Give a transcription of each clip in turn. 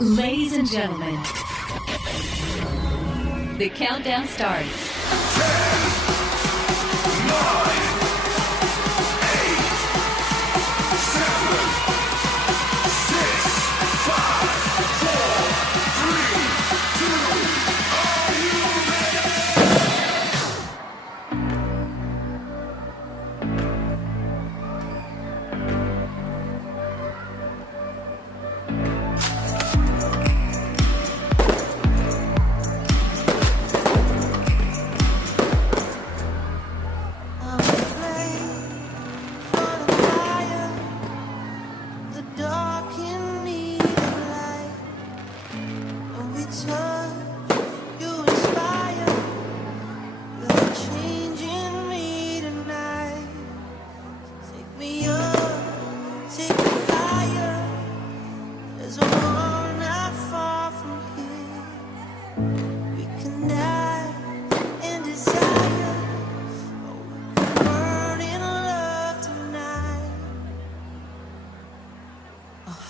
Ladies and gentlemen, the countdown starts. 9, 8, 7, 6, 5, 4, 3, 2. Are you ready?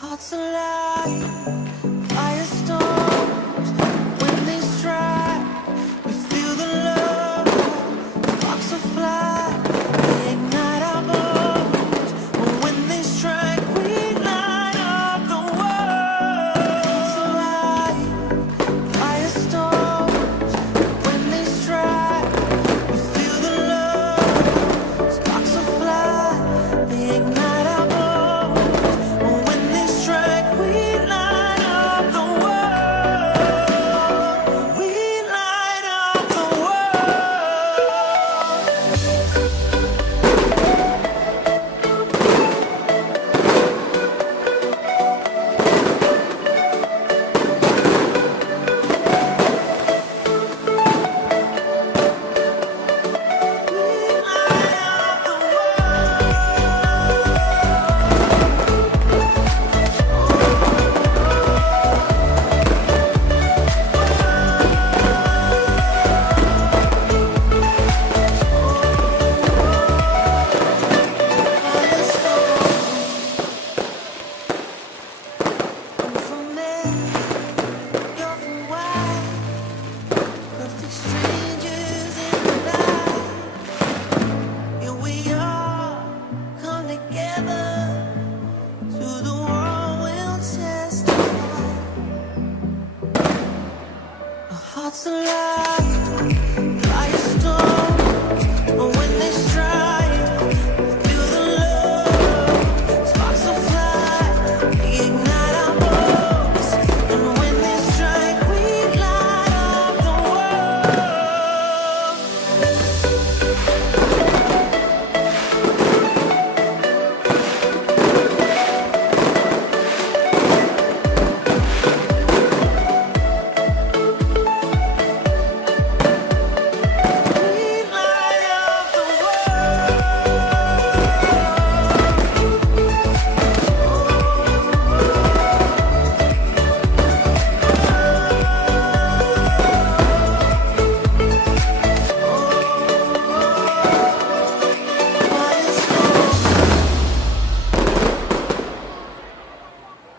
Hearts alive, firestorms, when they strike, we feel the love, sparks will fly, they ignite our bones, but when they strike, we light up the world. Hearts alive, firestorms, when they strike, we feel the love, sparks will fly, they ignite our bones. Hearts alive, firestorms, but when they strike, feel the love, sparks will fly, we ignite our bones, and when they strike, we light up the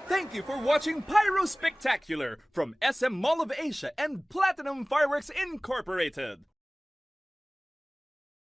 Thank you for watching Pyro Spectacular from SM Mall of Asia and Platinum Fireworks Incorporated.